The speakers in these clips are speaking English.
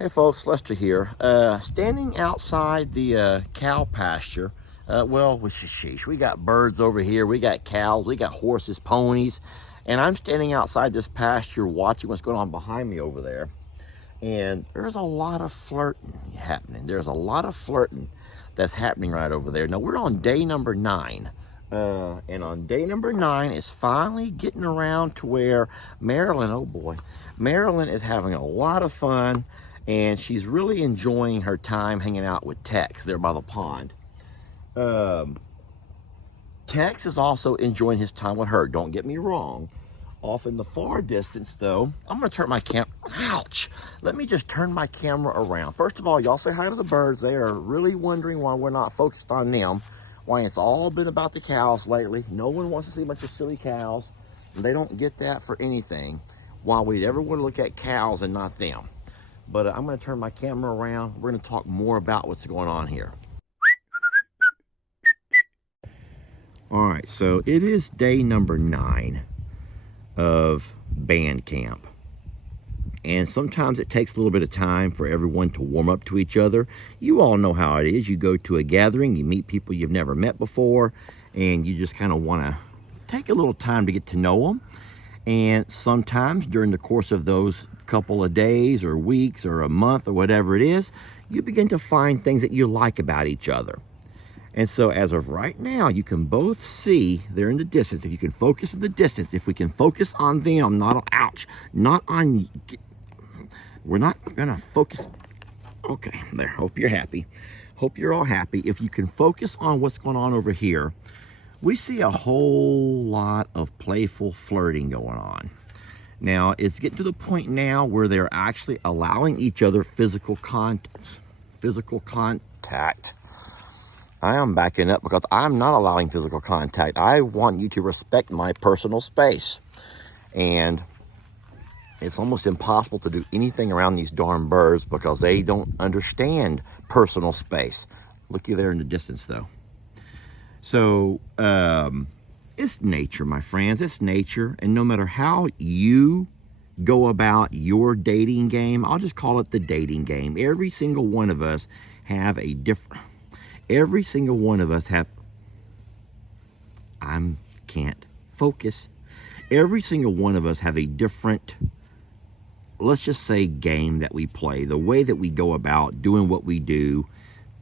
Hey folks, Lester here. Standing outside the cow pasture. Sheesh, we got birds over here, we got cows, we got horses, ponies, and I'm standing outside this pasture watching what's going on behind me over there. And there's a lot of flirting happening. There's a lot of flirting that's happening right over there. Now we're on day number 9. And on day number 9, it's finally getting around to where Marilyn, oh boy, Marilyn is having a lot of fun. And she's really enjoying her time hanging out with Tex there by the pond. Tex is also enjoying his time with her. Don't get me wrong. Off in the far distance, though, I'm going to turn my ouch! Let me just turn my camera around. First of all, y'all say hi to the birds. They are really wondering why we're not focused on them. Why it's all been about the cows lately. No one wants to see a bunch of silly cows. They don't get that for anything. Why we'd ever want to look at cows and not them. But I'm going to turn my camera around. We're going to talk more about what's going on here. All right, so it is day number 9 of band camp. And sometimes it takes a little bit of time for everyone to warm up to each other. You all know how it is. You go to a gathering, you meet people you've never met before, and you just kind of want to take a little time to get to know them. And sometimes during the course of those couple of days or weeks or a month or whatever it is, you begin to find things that you like about each other. And so as of right now, you can both see they're in the distance. If you can focus in the distance, if we can focus on them, not on, ouch, not on, we're not gonna focus. Okay, there, hope you're happy. Hope you're all happy. If you can focus on what's going on over here, we see a whole lot of playful flirting going on. Now, it's getting to the point now where they're actually allowing each other physical contact. I am backing up because I'm not allowing physical contact. I want you to respect my personal space. And it's almost impossible to do anything around these darn birds because they don't understand personal space. Looky there in the distance, though. So, it's nature, my friends. It's nature. And no matter how you go about your dating game, I'll just call it the dating game. Every single one of us have a different... Every single one of us have... I can't focus. Every single one of us have a different, let's just say, game that we play. The way that we go about doing what we do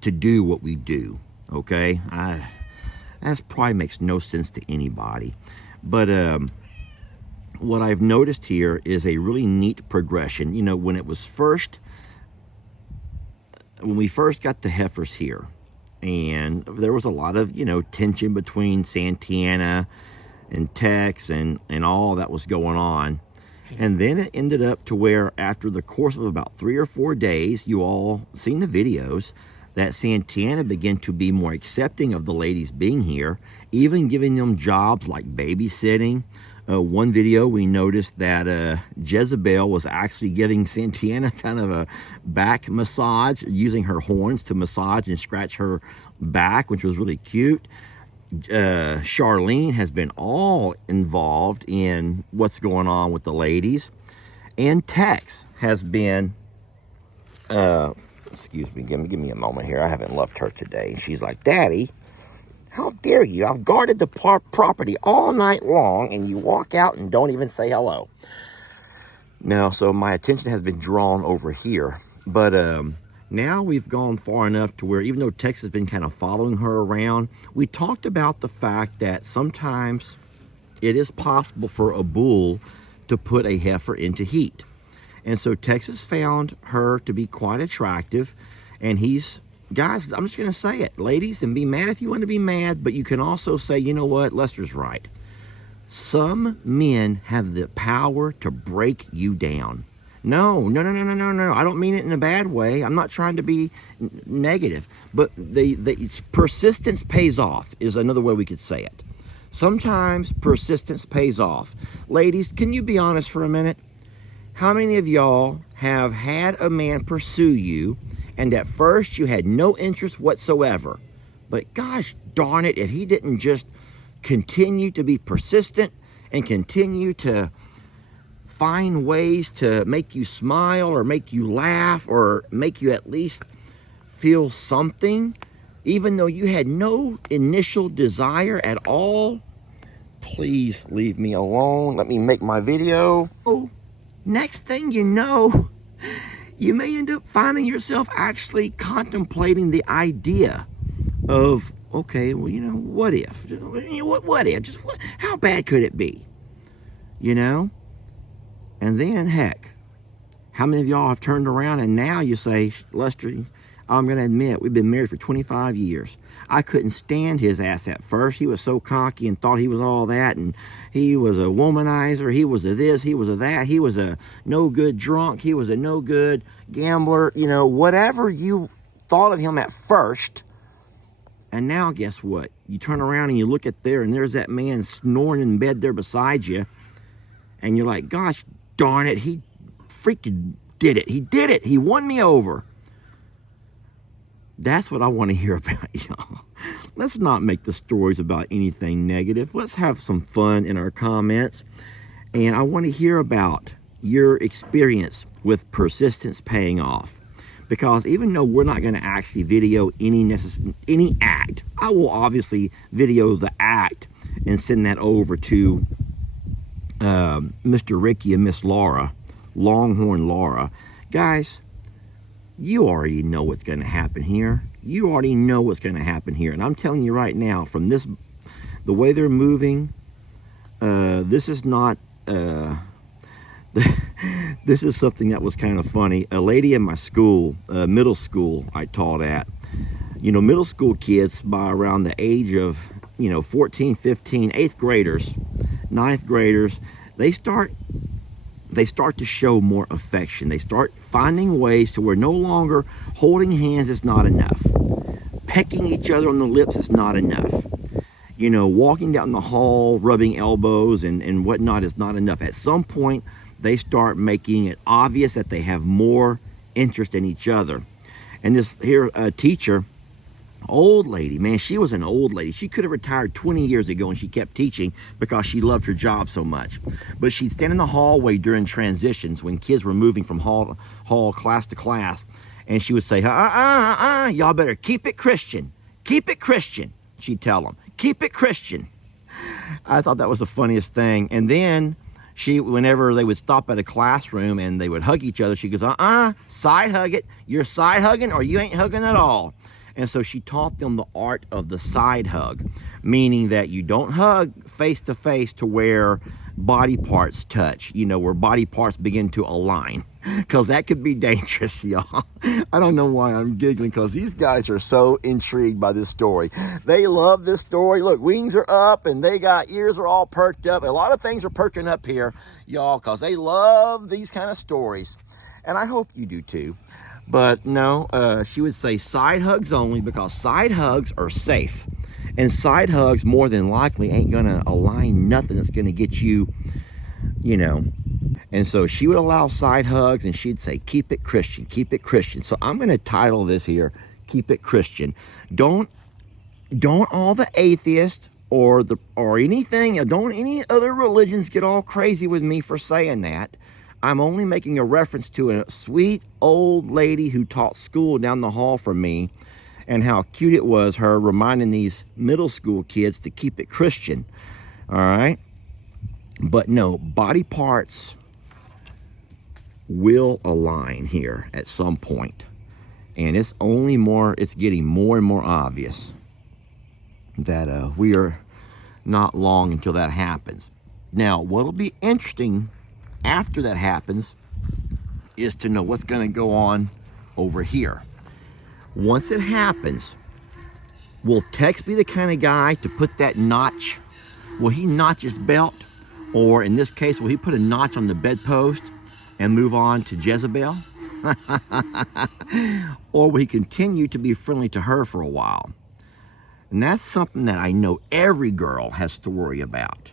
to do what we do. Okay? That probably makes no sense to anybody. But what I've noticed here is a really neat progression. You know, when we first got the heifers here, and there was a lot of, tension between Santana and Tex and all that was going on. And then it ended up to where after the course of about 3 or 4 days, you all seen the videos, that Santana began to be more accepting of the ladies being here, even giving them jobs like babysitting. One video we noticed that Jezebel was actually giving Santana kind of a back massage, using her horns to massage and scratch her back, which was really cute. Charlene has been all involved in what's going on with the ladies. And Tex has been... excuse me, give me a moment here. I haven't left her today. She's like, Daddy, how dare you? I've guarded the property all night long, and you walk out and don't even say hello. Now, so my attention has been drawn over here. But now we've gone far enough to where, even though Tex has been kind of following her around, we talked about the fact that sometimes it is possible for a bull to put a heifer into heat. And so Texas found her to be quite attractive. And guys, I'm just going to say it. Ladies, and be mad if you want to be mad, but you can also say, you know what, Lester's right. Some men have the power to break you down. No. I don't mean it in a bad way. I'm not trying to be negative. But persistence pays off is another way we could say it. Sometimes persistence pays off. Ladies, can you be honest for a minute? How many of y'all have had a man pursue you, and at first you had no interest whatsoever? But gosh darn it, if he didn't just continue to be persistent and continue to find ways to make you smile or make you laugh or make you at least feel something, even though you had no initial desire at all. Please leave me alone. Let me make my video. Oh, next thing you know, you may end up finding yourself actually contemplating the idea of, okay, well, you know, what if? What if? Just how bad could it be? You know? And then, heck, how many of y'all have turned around and now you say, Lester, I'm going to admit, we've been married for 25 years. I couldn't stand his ass at first. He was so cocky and thought he was all that, and he was a womanizer, he was a this, he was a that, he was a no-good drunk, he was a no-good gambler, you know, whatever you thought of him at first. And now, guess what? You turn around and you look at there, and there's that man snoring in bed there beside you, and you're like, gosh darn it, he freaking did it. He did it. He won me over. That's what I want to hear about, y'all. Let's not make the stories about anything negative. Let's have some fun in our comments. And I want to hear about your experience with persistence paying off. Because even though we're not going to actually video any act, I will obviously video the act and send that over to Mr. Ricky and Miss Laura, Longhorn Laura. Guys, you already know what's going to happen here. You already know what's going to happen here. And I'm telling you right now, from this, the way they're moving, this is not, this is something that was kind of funny. A lady in my school, middle school I taught at, you know, middle school kids by around the age of, you know, 14, 15, 8th graders, 9th graders, they start to show more affection. They start finding ways to where no longer holding hands is not enough. Pecking each other on the lips is not enough. You know, walking down the hall, rubbing elbows and whatnot is not enough. At some point, they start making it obvious that they have more interest in each other. And this here teacher, old lady, man, she was an old lady. She could have retired 20 years ago, and she kept teaching because she loved her job so much. But she'd stand in the hallway during transitions when kids were moving from hall to hall, class to class, and she would say, y'all better keep it Christian. Keep it Christian, she'd tell them. Keep it Christian. I thought that was the funniest thing. And then she, whenever they would stop at a classroom and they would hug each other, she goes, side hug it. You're side hugging or you ain't hugging at all. And so she taught them the art of the side hug, meaning that you don't hug face to face to where body parts touch, you know, where body parts begin to align, because that could be dangerous, y'all. I don't know why I'm giggling, because these guys are so intrigued by this story. They love this story. Look, wings are up and they got ears are all perked up. A lot of things are perking up here, y'all, because they love these kind of stories. And I hope you do too. But no, she would say side hugs only, because side hugs are safe. And side hugs more than likely ain't gonna align nothing that's gonna get you, you know. And so she would allow side hugs, and she'd say, keep it Christian, keep it Christian. So I'm gonna title this here, Keep It Christian. Don't all the atheists or anything, don't any other religions get all crazy with me for saying that. I'm only making a reference to a sweet old lady who taught school down the hall from me, and how cute it was, her reminding these middle school kids to keep it Christian. All right? But no, body parts will align here at some point. And it's getting more and more obvious that we are not long until that happens. Now, what'll be interesting after that happens is to know what's going to go on over here. Once it happens, will Tex be the kind of guy to put that notch? Will he notch his belt? Or in this case, will he put a notch on the bedpost and move on to Jezebel? Or will he continue to be friendly to her for a while? And that's something that I know every girl has to worry about.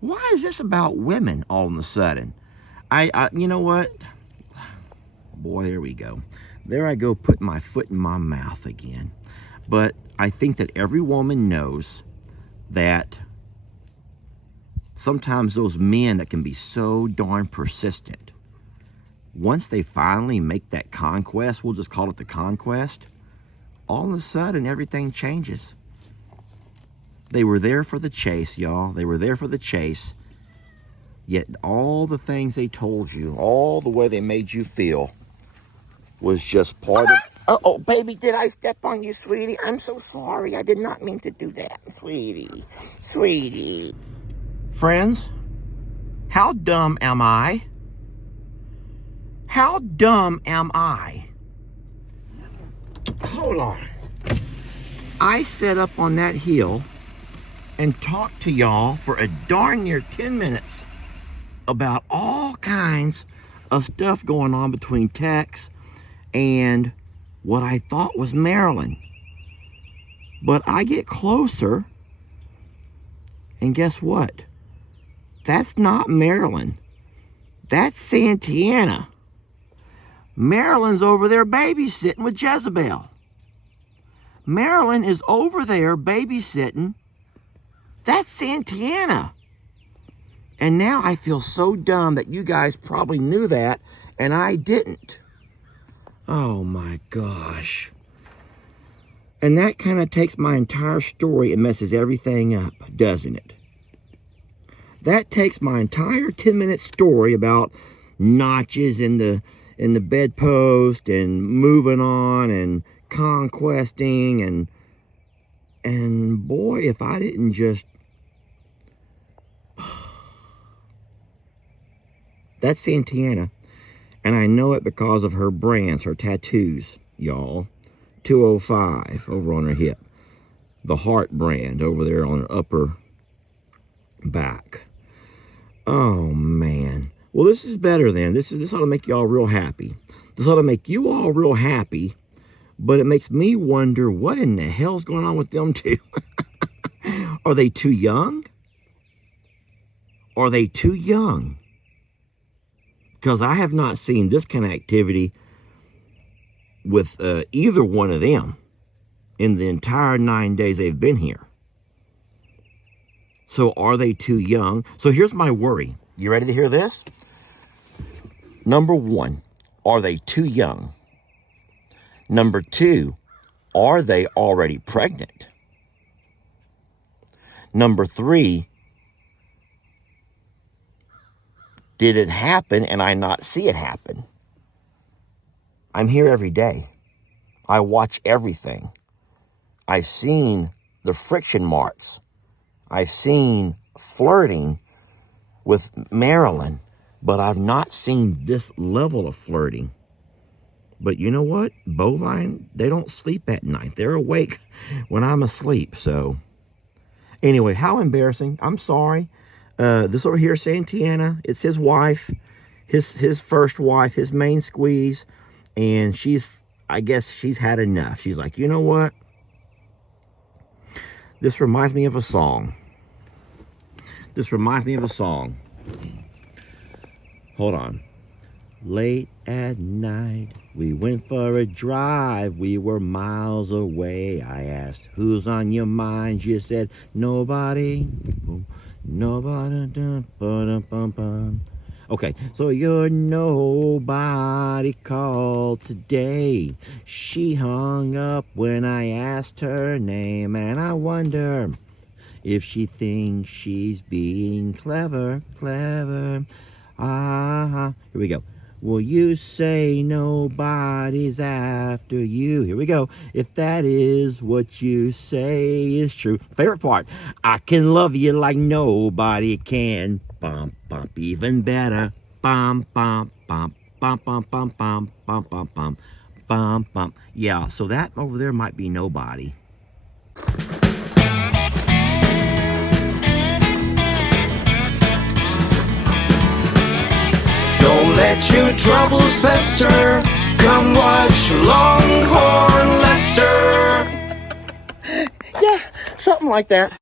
Why is this about women all of a sudden? You know what? Boy, here we go. There I go, putting my foot in my mouth again. But I think that every woman knows that sometimes those men that can be so darn persistent, once they finally make that conquest, we'll just call it the conquest, all of a sudden everything changes. They were there for the chase, y'all. They were there for the chase. Yet all the things they told you, all the way they made you feel, was just part of... Uh-oh, baby, did I step on you, sweetie? I'm so sorry. I did not mean to do that, sweetie. Sweetie. Friends, how dumb am I? How dumb am I? Hold on. I sat up on that hill and talked to y'all for a darn near 10 minutes about all kinds of stuff going on between Tex and what I thought was Maryland. But I get closer, and guess what? That's not Maryland. That's Santana. Maryland's over there babysitting with Jezebel. Maryland is over there babysitting. That's Santana. And now I feel so dumb that you guys probably knew that and I didn't. Oh my gosh. And that kind of takes my entire story and messes everything up, doesn't it? That takes my entire 10-minute story about notches in the bedpost and moving on and conquesting and boy, if I didn't just... That's Santana, and I know it because of her brands, her tattoos, y'all. 205 over on her hip. The heart brand over there on her upper back. Oh, man. Well, this is better then. This ought to make y'all real happy. This ought to make you all real happy, but it makes me wonder what in the hell's going on with them two. Are they too young? Are they too young? Because I have not seen this kind of activity with either one of them in the entire 9 days they've been here. So are they too young? So here's my worry. You ready to hear this? Number one, are they too young? Number two, are they already pregnant? Number three, did it happen and I not see it happen? I'm here every day. I watch everything. I've seen the friction marks. I've seen flirting with Marilyn, but I've not seen this level of flirting. But you know what? Bovine, they don't sleep at night. They're awake when I'm asleep. So anyway, how embarrassing. I'm sorry. This over here, Santana, it's his wife, his first wife, his main squeeze. And I guess she's had enough. She's like, you know what? This reminds me of a song. This reminds me of a song. Hold on. Late at night, we went for a drive. We were miles away. I asked, who's on your mind? You said, nobody. Nobody. Okay, so your nobody called today. She hung up when I asked her name, and I wonder if she thinks she's being clever. Here we go. Will you say nobody's after you? Here we go. If that is what you say is true. Favorite part. I can love you like nobody can. Bump, bump, even better. Bump, bump, bump, bump, bump, bump, bump, bump, bump, bump, bump, bump. Yeah, so that over there might be nobody. Don't let your troubles fester. Come watch Longhorn Lester. Yeah, something like that.